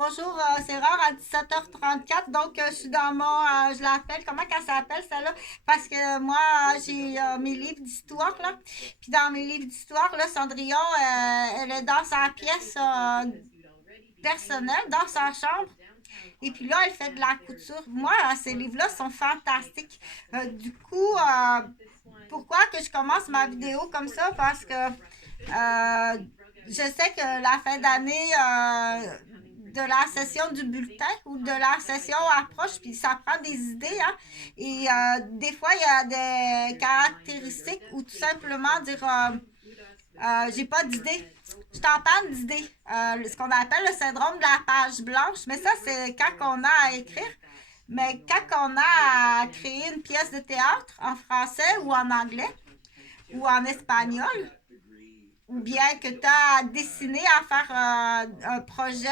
Bonjour, c'est rare à 17h34, donc je suis dans je l'appelle, comment qu'elle s'appelle celle-là? Parce que moi, j'ai mes livres d'histoire, là. Puis dans mes livres d'histoire, là, Cendrillon, elle est dans sa pièce personnelle, dans sa chambre. Et puis là, elle fait de la couture. Moi, ces livres-là sont fantastiques. Du coup, pourquoi que je commence ma vidéo comme ça? Parce que je sais que la fin d'année de la session du bulletin ou de la session approche, puis ça prend des idées. Hein? Et des fois, il y a des caractéristiques ou tout simplement dire j'ai pas d'idée. Je t'en parle d'idées. Ce qu'on appelle le syndrome de la page blanche. Mais ça, c'est quand on a à écrire. Mais quand on a à créer une pièce de théâtre en français ou en anglais ou en espagnol, ou bien que tu as dessiné à faire un projet,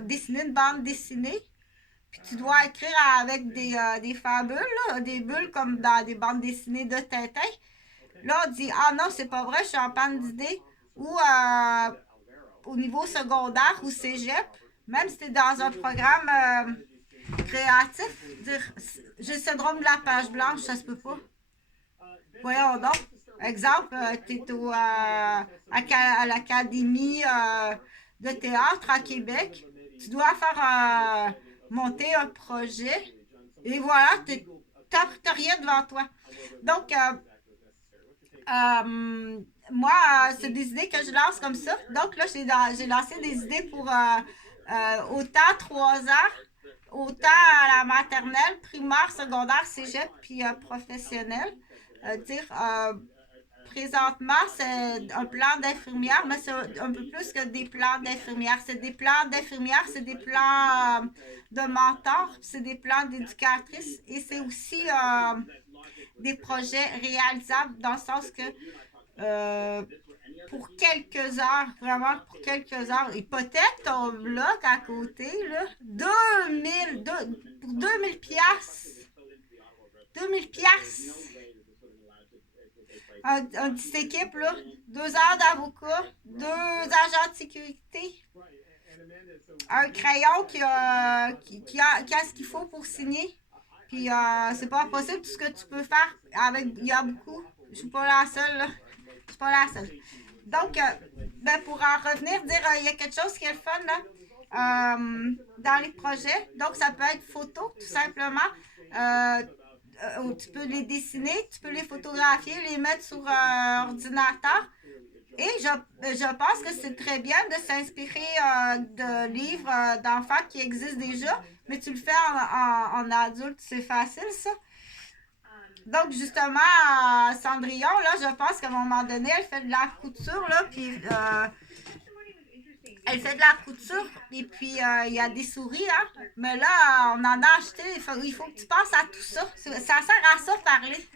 dessiner une bande dessinée, puis tu dois écrire avec des fabules, là, des bulles comme dans des bandes dessinées de Tintin. Là, on dit, ah non, c'est pas vrai, je suis en panne d'idées. Ou au niveau secondaire ou cégep, même si tu es dans un programme créatif, dire, j'ai le syndrome de la page blanche, ça se peut pas. Voyons donc. Exemple, tu es à l'Académie de théâtre à Québec. Tu dois faire monter un projet. Et voilà, tu n'as rien devant toi. Donc, moi, c'est des idées que je lance comme ça. Donc là, j'ai lancé des idées pour autant 3 ans, autant à la maternelle, primaire, secondaire, cégep, puis professionnel. Dire présentement, c'est un plan d'infirmière, mais c'est un peu plus que des plans d'infirmière. C'est des plans d'infirmière, c'est des plans de mentor, c'est des plans d'éducatrice et c'est aussi des projets réalisables dans le sens que pour quelques heures, vraiment pour quelques heures, hypothèque ton bloc à côté, là, 2000, pour 2000 piastres, 2000 piastres, un petite équipe, là, 2 heures d'avocat, 2 agents de sécurité, un crayon qui a ce qu'il faut pour signer. Puis c'est pas possible tout ce que tu peux faire avec. Il y a beaucoup. Je suis pas la seule, là. Je suis pas la seule. Donc, ben, pour en revenir, dire il y a quelque chose qui est le fun là, dans les projets. Donc, ça peut être photo, tout simplement. Tu peux les dessiner, tu peux les photographier, les mettre sur ordinateur. Et je pense que c'est très bien de s'inspirer de livres d'enfants qui existent déjà, mais tu le fais en adulte, c'est facile ça. Donc justement, Cendrillon, là, je pense qu'à un moment donné, elle fait de la couture, là, puis elle fait de la couture, et puis il y a des souris, hein. Mais là, on en a acheté, il faut que tu penses à tout ça. Ça sert à ça, parler.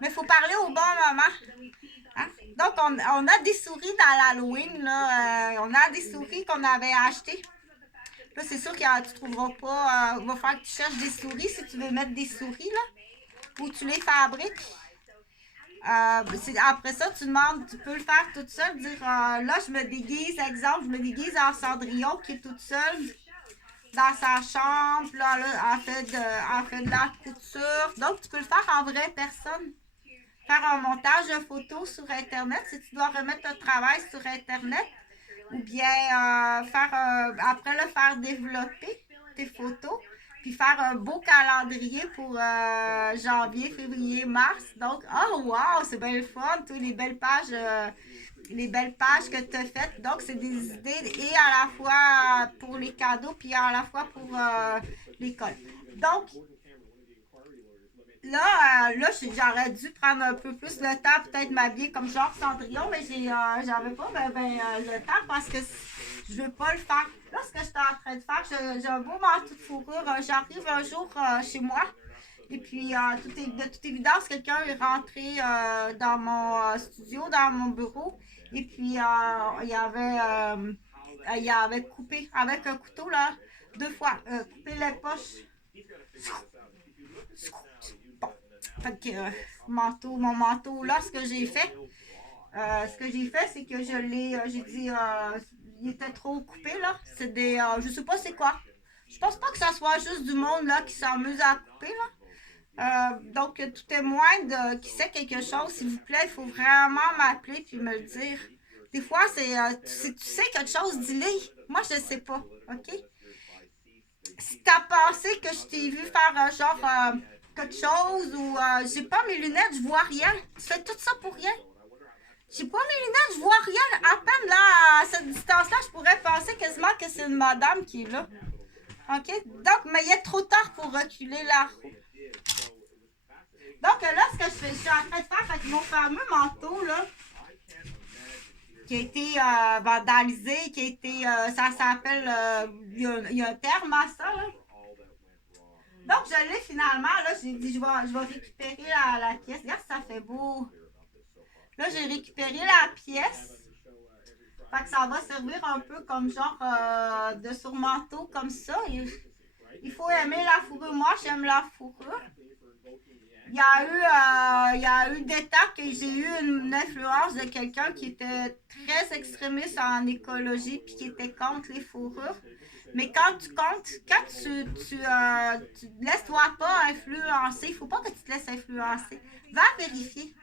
Mais il faut parler au bon moment. Hein? Donc, on a des souris dans l'Halloween. Là. On a des souris qu'on avait achetées. Là, c'est sûr que tu ne trouveras pas. Il va falloir que tu cherches des souris si tu veux mettre des souris, là, ou tu les fabriques. Après ça, tu peux le faire toute seule. Dire là, je me déguise, exemple, je me déguise en Cendrillon qui est toute seule dans sa chambre. Là, elle fait de la couture. Donc, tu peux le faire en vraie personne. Faire un montage de photos sur Internet si tu dois remettre ton travail sur Internet ou bien après le faire développer tes photos puis faire un beau calendrier pour janvier, février, mars. Donc, oh wow, c'est bien le fun, tous les belles pages que tu as faites. Donc, c'est des idées et à la fois pour les cadeaux puis à la fois pour l'école. Donc, là, j'aurais dû prendre un peu plus le temps, peut-être m'habiller comme genre Cendrillon, mais j'avais pas le temps parce que je veux pas le faire. Là, ce que j'étais en train de faire, j'ai un beau manteau de fourrure. J'arrive un jour chez moi et puis de toute évidence, quelqu'un est rentré dans mon studio, dans mon bureau et puis il avait coupé avec un couteau là, 2 fois, coupé les poches. Fait que mon manteau là, ce que j'ai fait, c'est que j'ai dit, il était trop coupé, là. C'est des, je sais pas c'est quoi. Je pense pas que ça soit juste du monde, là, qui s'amuse à couper, là. Donc, tout témoin qui sait quelque chose, s'il vous plaît, il faut vraiment m'appeler puis me le dire. Des fois, si tu sais quelque chose, dis-le. Moi, je ne sais pas, OK? Si t'as pensé que je t'ai vu faire quelque chose ou j'ai pas mes lunettes, je vois rien. Tu fais tout ça pour rien. J'ai pas mes lunettes, je vois rien. À peine là, à cette distance-là, je pourrais penser quasiment que c'est une madame qui est là. OK? Donc, mais il est trop tard pour reculer la roue. Donc là, ce que je suis en train de faire avec mon fameux manteau, là, qui a été vandalisé, qui a été, ça s'appelle, il y a un terme à ça, là. Donc, je l'ai finalement, là, j'ai dit, je vais récupérer la pièce. Regarde, ça fait beau. Là, j'ai récupéré la pièce. Fait que ça va servir un peu comme genre de surmanteau, comme ça. Il faut aimer la fourrure. Moi, j'aime la fourrure. Il y a eu des temps que j'ai eu une influence de quelqu'un qui était très extrémiste en écologie puis qui était contre les fourrures. Mais quand tu laisses-toi pas influencer, il faut pas que tu te laisses influencer. Va vérifier.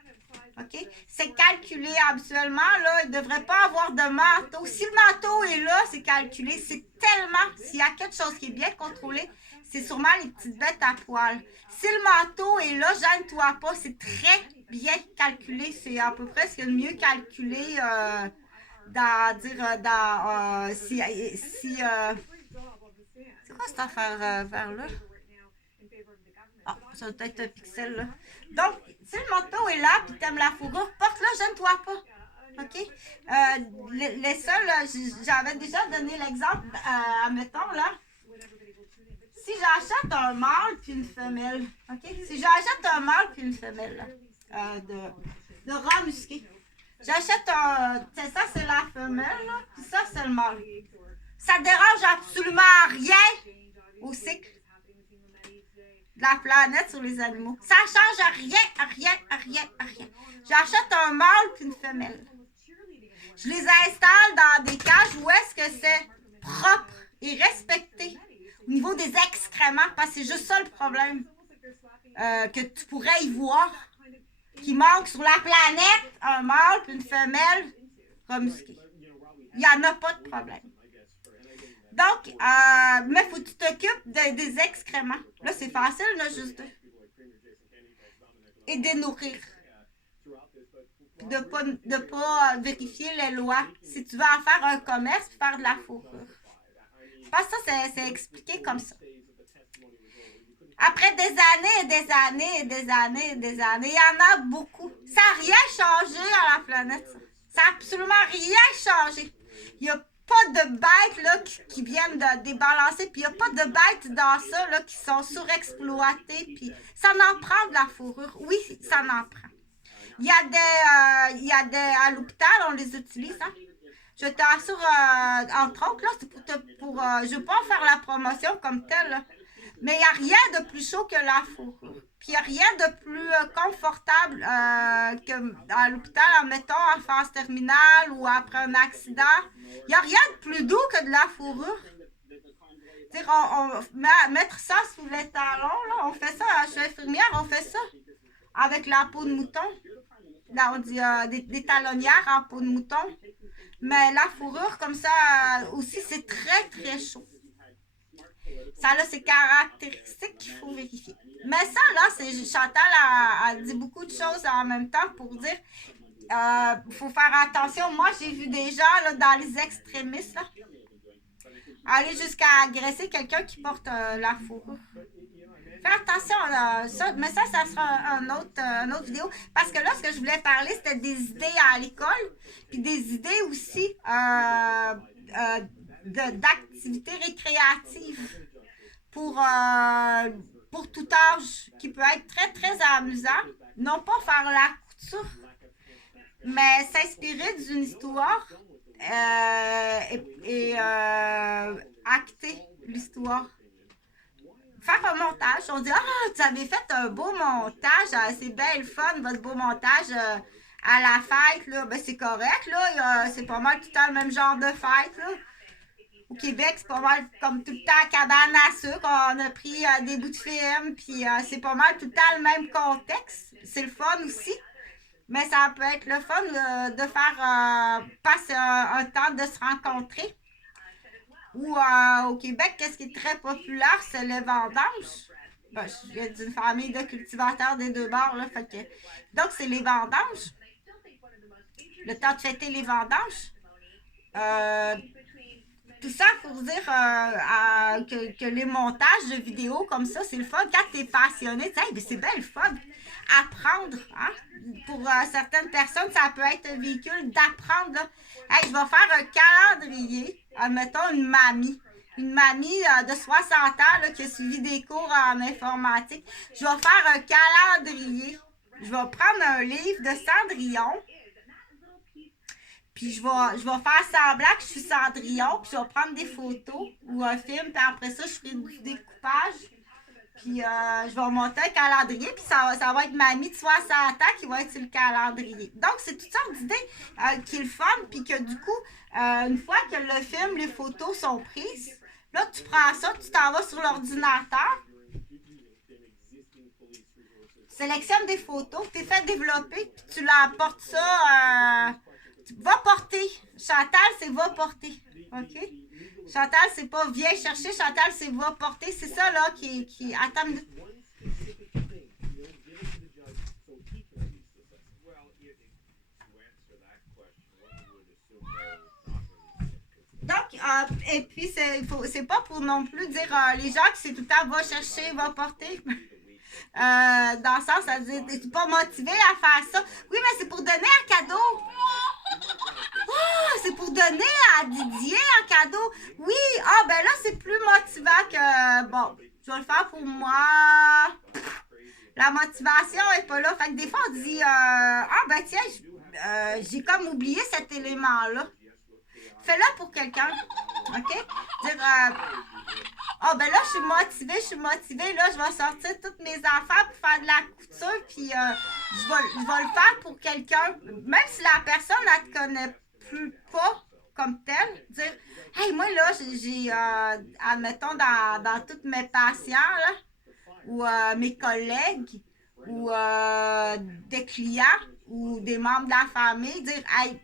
OK? C'est calculé habituellement, là. Il ne devrait pas avoir de manteau. Si le manteau est là, c'est calculé. C'est tellement, s'il y a quelque chose qui est bien contrôlé, c'est sûrement les petites bêtes à poil. Si le manteau est là, gêne-toi pas. C'est très bien calculé. C'est à peu près ce qu'il y a de mieux calculé c'est quoi cette affaire vers là? Ah, ça doit être un pixel, là. Donc, si le manteau est là, puis t'aimes la fourrure, porte-le, gêne-toi pas. OK? Les seuls, j'avais déjà donné l'exemple, admettons, là. Si j'achète un mâle puis une femelle, OK? Si j'achète un mâle puis une femelle, là, de rat musqué, j'achète ça, c'est la femelle, là, puis ça, c'est le mâle. Ça dérange absolument rien au cycle de la planète sur les animaux. Ça change rien. J'achète un mâle puis une femelle. Je les installe dans des cages où est-ce que c'est propre et respecté au niveau des excréments, parce que c'est juste ça le problème que tu pourrais y voir qui manque sur la planète, un mâle puis une femelle remusquée. Il n'y en a pas de problème. Donc, mais faut que tu t'occupes des excréments. Là, c'est facile, là, juste deux. Et de nourrir. De pas vérifier les lois. Si tu veux en faire un commerce, puis faire de la fourrure. Je pense que ça, c'est expliqué comme ça. Après des années, il y en a beaucoup. Ça n'a rien changé à la planète, ça. Ça n'a absolument rien changé. Il n'y a pas de bêtes là, qui viennent de débalancer, puis il n'y a pas de bêtes dans ça là, qui sont surexploitées, puis ça en prend de la fourrure. Oui, ça en prend. Il y a des à l'hôpital, on les utilise, hein. Je t'assure, entre autres, là, c'est je ne veux pas en faire la promotion comme telle, là. Mais il n'y a rien de plus chaud que la fourrure. Puis il n'y a rien de plus confortable qu'à l'hôpital, mettons, en phase terminale ou après un accident. Il n'y a rien de plus doux que de la fourrure. Mettre ça sous les talons, là, on fait ça, je suis infirmière, on fait ça avec la peau de mouton. Là, on dit des talonnières en peau de mouton. Mais la fourrure, comme ça, aussi, c'est très, très chaud. Ça a ses caractéristiques qu'il faut vérifier. Mais ça, là, Chantal a dit beaucoup de choses en même temps pour dire faut faire attention. Moi, j'ai vu des gens là, dans les extrémistes là, aller jusqu'à agresser quelqu'un qui porte la fourrure. Fais attention à ça, mais ça sera une autre vidéo. Parce que là, ce que je voulais parler, c'était des idées à l'école, puis des idées aussi d'activités récréatives pour tout âge, qui peut être très, très amusant. Non pas faire la couture, mais s'inspirer d'une histoire et acter l'histoire. Faire un montage. On dit, ah, tu avais fait un beau montage, c'est bien le fun, votre beau montage à la fête, là, ben c'est correct, là. C'est pas mal tout le temps le même genre de fête, là. Au Québec, c'est pas mal comme tout le temps cabane à sucre. On a pris des bouts de film, puis c'est pas mal tout le temps le même contexte. C'est le fun aussi. Mais ça peut être le fun de faire passer un temps de se rencontrer. Ou au Québec, qu'est-ce qui est très populaire, c'est les vendanges. Ben, je viens d'une famille de cultivateurs des deux bords, là, fait que... Donc, c'est les vendanges. Le temps de fêter les vendanges. Euh, Tout ça pour dire que les montages de vidéos comme ça, c'est le fun. Quand tu es passionné, hey, c'est bien le fun. Apprendre. Hein? Pour certaines personnes, ça peut être un véhicule d'apprendre. Là. Hey, je vais faire un calendrier. Admettons une mamie. Une mamie de 60 ans là, qui a suivi des cours en informatique. Je vais faire un calendrier. Je vais prendre un livre de Cendrillon. Puis je vais faire semblant que je suis Cendrillon, puis je vais prendre des photos ou un film, puis après ça, je ferai du découpage. Puis je vais monter un calendrier, puis ça va être mamie de 60 ans qui va être sur le calendrier. Donc, c'est toutes sortes d'idées qui est le fun, puis que du coup, une fois que le film, les photos sont prises, là, tu prends ça, tu t'en vas sur l'ordinateur, sélectionne des photos, tu fait développer, puis tu l'emportes ça... va porter. Chantal, c'est va porter. OK? Chantal, c'est pas viens chercher. Chantal, c'est va porter. C'est ça, là, qui... Attends une minute. Donc, et puis, c'est pas pour non plus dire les gens que c'est tout le temps va chercher, va porter. Dans le sens, ça veut dire, t'es pas motivé à faire ça. Oui, mais c'est pour donner un cadeau. Oh, c'est pour donner à Didier un cadeau. Oui, ben là, c'est plus motivant que... Bon, je vais le faire pour moi. La motivation est pas là. Fait que des fois, on dit, ben tiens, j'ai comme oublié cet élément-là. Fais-le pour quelqu'un. OK? Dire, ben là, je suis motivée. Là, je vais sortir toutes mes affaires pour faire de la couture. Puis, je vais le faire pour quelqu'un. Même si la personne, elle te connaît plus pas comme telle. Dire, hey, moi, là, j'ai admettons, dans toutes mes patients, là, ou mes collègues, ou des clients, ou des membres de la famille, dire, hey,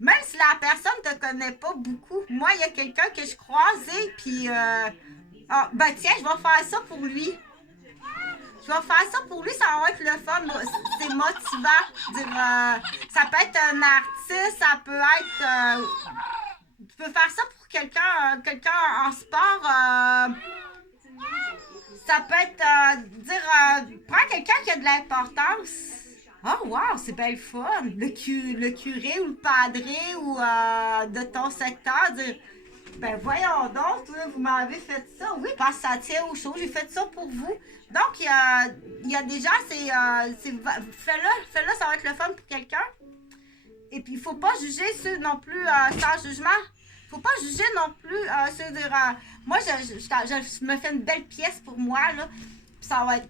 même si la personne ne te connaît pas beaucoup, moi, il y a quelqu'un que je croisais, puis, ben tiens, je vais faire ça pour lui. Je vais faire ça pour lui, ça va être le fun. C'est motivant. Ça peut être un artiste, ça peut être... tu peux faire ça pour quelqu'un en sport. Ça peut être... prends quelqu'un qui a de l'importance. Oh, wow, c'est bien le fun. Le curé ou le padré ou de ton secteur, dire, ben voyons donc, vous m'avez fait ça. Oui, parce que ça tient aux choses, j'ai fait ça pour vous. Donc, il y a des gens, fais-le, ça va être le fun pour quelqu'un. Et puis, il ne faut pas juger ceux non plus sans jugement. Il ne faut pas juger non plus ceux de... moi, je me fais une belle pièce pour moi, là, puis ça va être...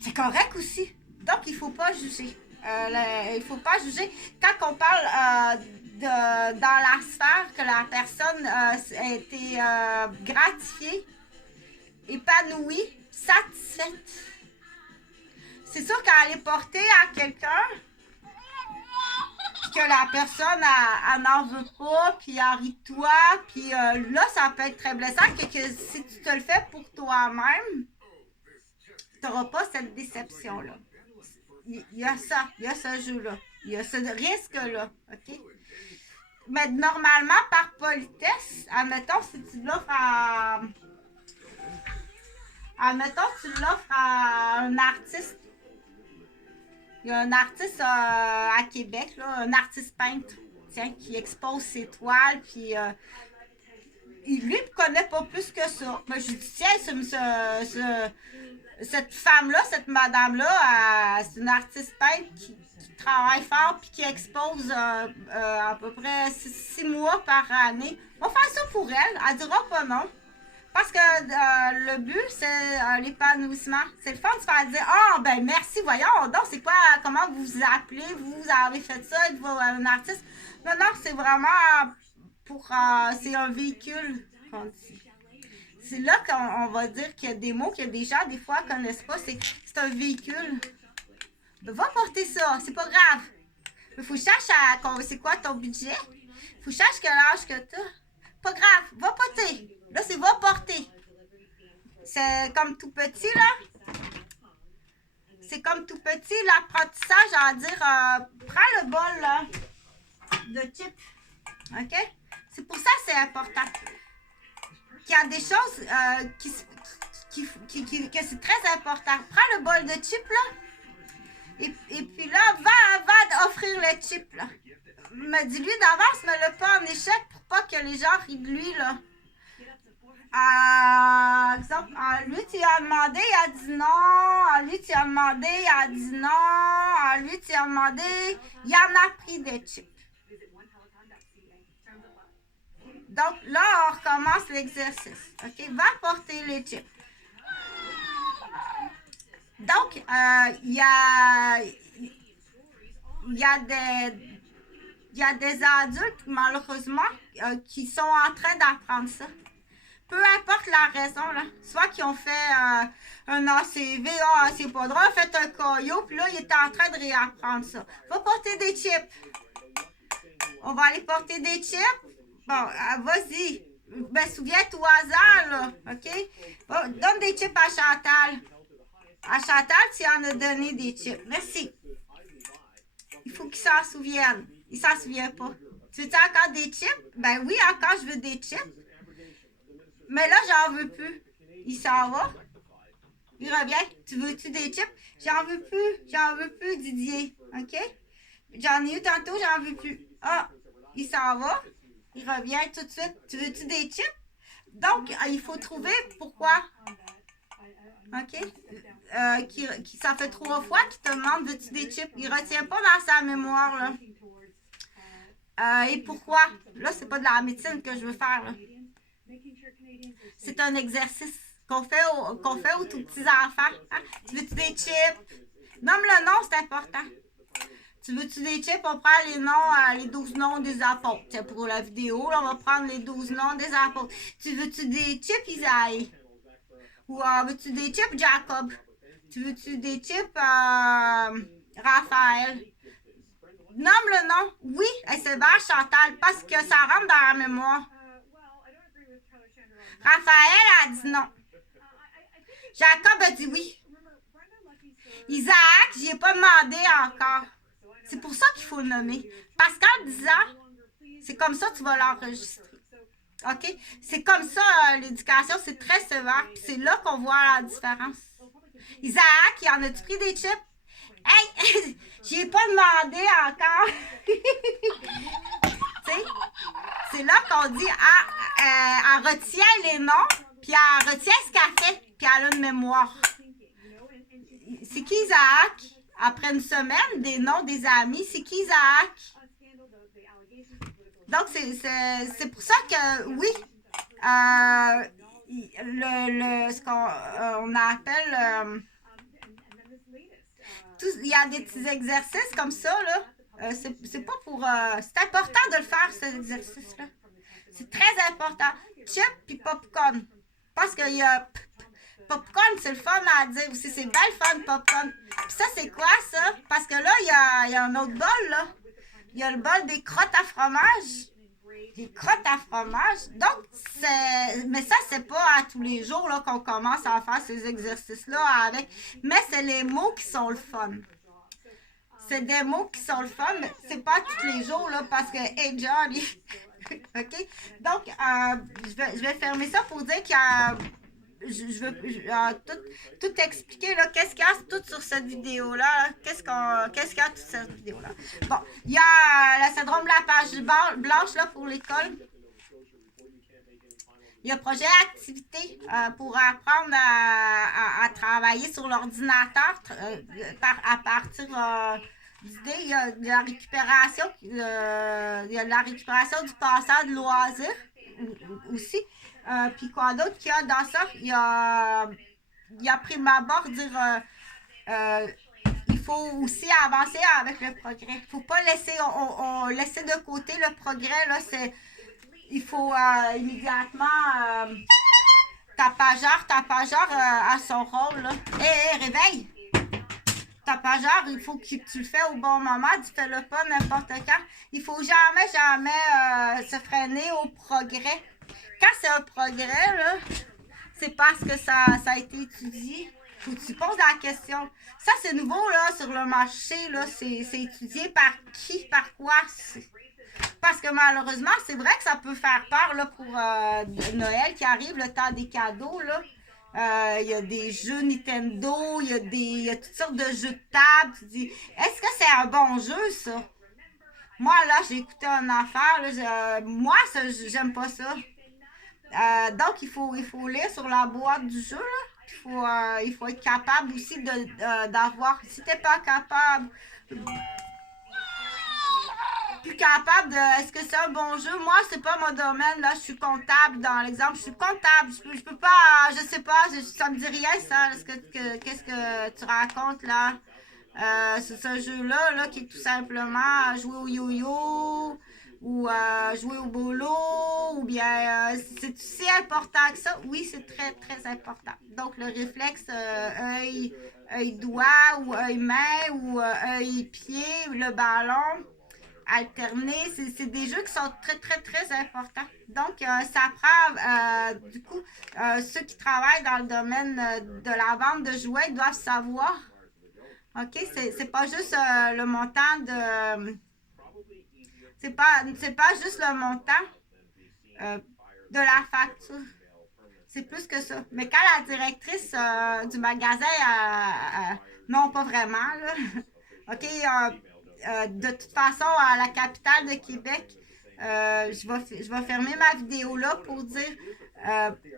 C'est correct aussi. Donc, il ne faut pas juger. Il ne faut pas juger. Quand on parle dans la sphère que la personne a été gratifiée, épanouie, satisfaite. C'est sûr qu'elle est portée à quelqu'un, puis que la personne, elle n'en veut pas, puis elle rit de toi, puis là, ça peut être très blessant, que si tu te le fais pour toi-même, tu n'auras pas cette déception-là. Il y a ça, il y a ce jeu-là, il y a ce risque-là, OK? Mais normalement, par politesse, admettons, si tu l'offres à... Admettons, tu l'offres à un artiste. Il y a un artiste à Québec, là, un artiste peintre, tiens, qui expose ses toiles, puis lui, il ne connaît pas plus que ça. Mais je dis, tiens, cette femme-là, cette madame-là, c'est une artiste peintre qui travaille fort puis qui expose à peu près 6 mois par année. On va faire ça pour elle. Elle dira pas non. Parce que le but, c'est l'épanouissement. C'est le fun de se faire dire, ah, ben merci, voyons, donc c'est quoi, comment vous vous appelez, vous avez fait ça, êtes-vous un artiste? Non, non, c'est vraiment c'est un véhicule qu'on dit. C'est là qu'on va dire qu'il y a des mots que des gens, des fois, connaissent pas. C'est un véhicule. Ben, va porter ça, c'est pas grave. Il faut que je cherche c'est quoi ton budget. Il faut que je cherche quel âge que tu as. Pas grave, va porter. Là, c'est va porter. C'est comme tout petit, là. C'est comme tout petit, l'apprentissage, à dire, prends le bol, là, de chips. OK? C'est pour ça que c'est important. Qu'il y a des choses que c'est très important. Prends le bol de chips, là. Et puis là, va offrir le chip, là. Mais dis-lui d'avance, mets-le pas en échec pour pas que les gens rient de lui, là. Exemple, à lui, tu as demandé, il a dit non. À lui, tu as demandé, il a dit non. À lui, tu as demandé, il en a pris des chips. Donc, là, on recommence l'exercice. OK? Va porter les chips. Donc, il y a des adultes, malheureusement, qui sont en train d'apprendre ça. Peu importe la raison, là. Soit qu'ils ont fait un ACV, c'est pas drôle, fait un caillot, puis là, il était en train de réapprendre ça. Va porter des chips. On va aller porter des chips. Bon, vas-y. Ben, souviens-toi au hasard, là. OK? Bon, donne des chips à Chantal. À Chantal, tu en as donné des chips. Merci. Il faut qu'il s'en souvienne. Il s'en souvient pas. Tu veux encore des chips? Ben oui, encore, je veux des chips. Mais là, j'en veux plus. Il s'en va. Il revient. Tu veux-tu des chips? J'en veux plus. J'en veux plus, Didier. OK? J'en ai eu tantôt, j'en veux plus. Ah, il s'en va. Il revient tout de suite. Tu veux-tu des chips? Donc, il faut trouver pourquoi. OK? Ça fait 3 fois qu'il te demande veux-tu des chips. Il ne retient pas dans sa mémoire, là. Et pourquoi? Là, c'est pas de la médecine que je veux faire, là. C'est un exercice qu'on fait aux tout petits enfants. Hein? Tu veux-tu des chips? Nomme le nom, c'est important. Tu veux-tu des chips? On prend les noms, les 12 noms des apôtres. Tiens, pour la vidéo, là, on va prendre les 12 noms des apôtres. Tu veux-tu des chips, Isaïe? Ou veux-tu des chips, Jacob? Tu veux-tu des chips, Raphaël? Nomme le nom. Oui, c'est bien, Chantal, parce que ça rentre dans la mémoire. Raphaël a dit non. Jacob a dit oui. Isaac, j'y ai pas demandé encore. C'est pour ça qu'il faut le nommer. Parce qu'en disant, c'est comme ça que tu vas l'enregistrer. OK? C'est comme ça, l'éducation, c'est très sévère. Puis c'est là qu'on voit la différence. Isaac, il en a-tu pris des chips? Hey! J'y ai pas demandé encore. Tu sais? C'est là qu'on dit, elle retient les noms, puis elle retient ce qu'elle fait, puis elle a une mémoire. C'est qui Isaac? Après une semaine, des noms des amis, c'est qui Isaac? Donc, c'est pour ça que, oui, ce qu'on appelle, il y a des petits exercices comme ça, là. C'est pas pour... c'est important de le faire, cet exercice-là. C'est très important. Chip puis popcorn. Parce qu'il y a... Popcorn, c'est le fun à dire aussi. C'est bien le fun, popcorn. Puis ça, c'est quoi, ça? Parce que là, il y a un autre bol, là. Il y a le bol des crottes à fromage. Des crottes à fromage. Donc, mais ça, c'est pas à tous les jours là, qu'on commence à faire ces exercices-là avec. Mais c'est les mots qui sont le fun. C'est des mots qui sont le fun, mais c'est pas tous les jours, là, parce que, hey, Johnny. OK? Donc, je vais fermer ça pour dire qu'il y a... Je veux tout expliquer, là, qu'est-ce qu'il y a tout sur cette vidéo-là, qu'est-ce qu'il y a tout sur cette vidéo-là. Bon, il y a le syndrome de la page blanche, là, pour l'école. Il y a projet activité pour apprendre à travailler sur l'ordinateur à partir d'idées. Il y a de la récupération, il y a de la récupération du passage de loisirs aussi. Puis quoi d'autre qu'il y a dans ça? Il y a prime abord dire il faut aussi avancer avec le progrès. Il ne faut pas laisser, on laisser de côté le progrès. Là, il faut immédiatement tapageur à son rôle. Hé, réveille! Tapageur, il faut que tu le fais au bon moment, tu fais le pas n'importe quand. Il faut jamais se freiner au progrès. Quand c'est un progrès, là, c'est parce que ça a été étudié. Faut que tu poses la question. Ça, c'est nouveau là, sur le marché. Là, c'est étudié par qui, par quoi. Parce que malheureusement, c'est vrai que ça peut faire peur là, pour Noël qui arrive, le temps des cadeaux. Il y a des jeux Nintendo, il y a toutes sortes de jeux de table. Tu dis, est-ce que c'est un bon jeu, ça? Moi, là, j'ai écouté une affaire. Là, moi, j'aime pas ça. Donc, il faut lire sur la boîte du jeu. Là. Il faut être capable aussi d'avoir. Si t'es pas capable, plus capable de. Est-ce que c'est un bon jeu? Moi, c'est pas mon domaine. Là, je suis comptable. Dans l'exemple, je suis comptable. Je peux pas. Je sais pas. Ça me dit rien, ça. Qu'est-ce que tu racontes, là? C'est ce jeu-là là, qui est tout simplement jouer au yo-yo ou jouer au bolo ou bien c'est si important que ça? Oui, c'est très très important. Donc le réflexe œil-doigt ou œil-main ou œil-pied, le ballon alterné, c'est des jeux qui sont très très très importants. Donc ça prend du coup ceux qui travaillent dans le domaine de la vente de jouets doivent savoir. OK, c'est pas juste le montant de. C'est pas juste le montant de la facture. C'est plus que ça. Mais quand la directrice du magasin, non, pas vraiment, là. OK, de toute façon, à la capitale de Québec, je vais fermer ma vidéo là pour dire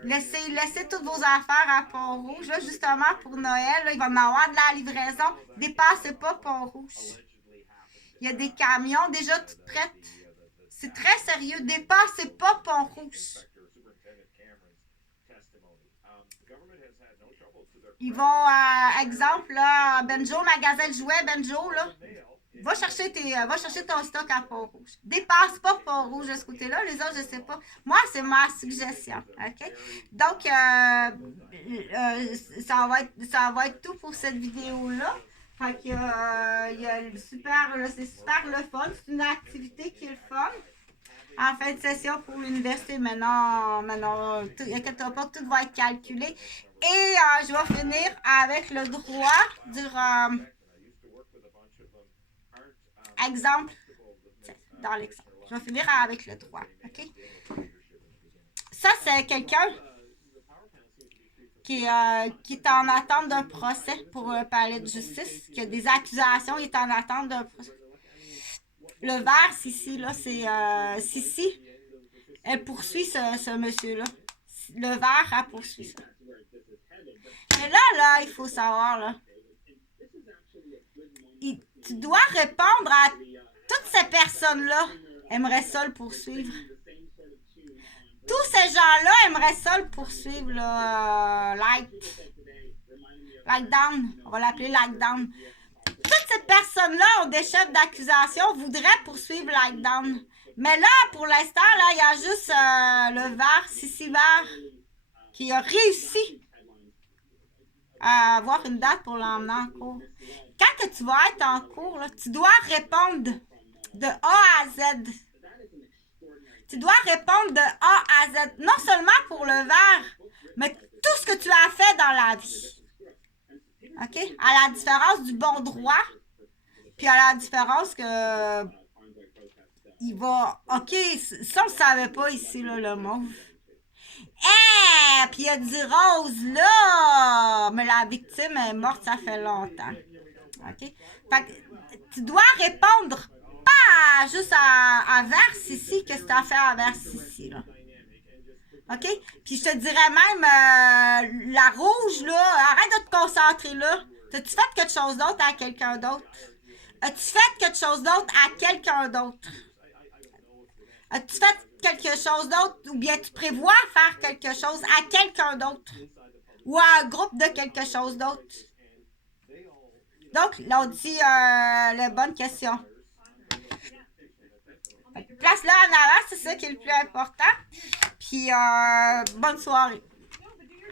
laissez toutes vos affaires à Pont-Rouge. Là, justement, pour Noël, là, il va en avoir de la livraison. Dépassez pas Pont-Rouge. Il y a des camions déjà toutes prêtes. C'est très sérieux. Dépassez pas Pont-Rouge. Ils vont, exemple, là, Benjo, magasin de jouets, Benjo, là. Va chercher ton stock à Pont-Rouge. Dépasse pas Pont-Rouge de ce côté-là. Les autres, je sais pas. Moi, c'est ma suggestion. OK? Donc, ça va être tout pour cette vidéo-là. Fait que, c'est super le fun. C'est une activité qui est le fun. En fin de session pour l'université, maintenant, inquiète pas que tout va être calculé. Et je vais finir avec le droit du exemple. Dans l'exemple. Je vais finir avec le droit. OK? Ça, c'est quelqu'un qui est en attente d'un procès pour un palais de justice, qui a des accusations, il est en attente d'un procès. Le vert, Sissi, là, c'est Sissi. Elle poursuit ce monsieur-là. Le vert, elle poursuit ça. Mais là, il faut savoir, là. Tu dois répondre à toutes ces personnes-là. Aimeraient ça le poursuivre. Tous ces gens-là aimeraient ça le poursuivre, là. Like down. On va l'appeler like down. Toutes ces personnes-là ont des chefs d'accusation, voudraient poursuivre like down. Mais là, pour l'instant, là, il y a juste le VAR, Sissi VAR, qui a réussi à avoir une date pour l'emmener en cours. Quand que tu vas être en cours, là, tu dois répondre de A à Z. Tu dois répondre de A à Z. Non seulement pour le VAR, mais tout ce que tu as fait dans la vie. OK? À la différence du bon droit, puis à la différence que il va... OK, ça on ne savait pas ici, là, le mauve. Puis il y a du rose, là! Mais la victime est morte, ça fait longtemps. OK? Fait que tu dois répondre pas juste à Verse ici, qu'est-ce que tu as fait à Verse ici, là. OK? Puis je te dirais même, la rouge, là, arrête de te concentrer là. As-tu fait quelque chose d'autre à quelqu'un d'autre? As-tu fait quelque chose d'autre à quelqu'un d'autre? Tu fais quelque chose d'autre ou bien tu prévois faire quelque chose à quelqu'un d'autre ou à un groupe de quelque chose d'autre. Donc, là, on dit la bonne question. Place-là en avant, c'est ça qui est le plus important. Puis, bonne soirée.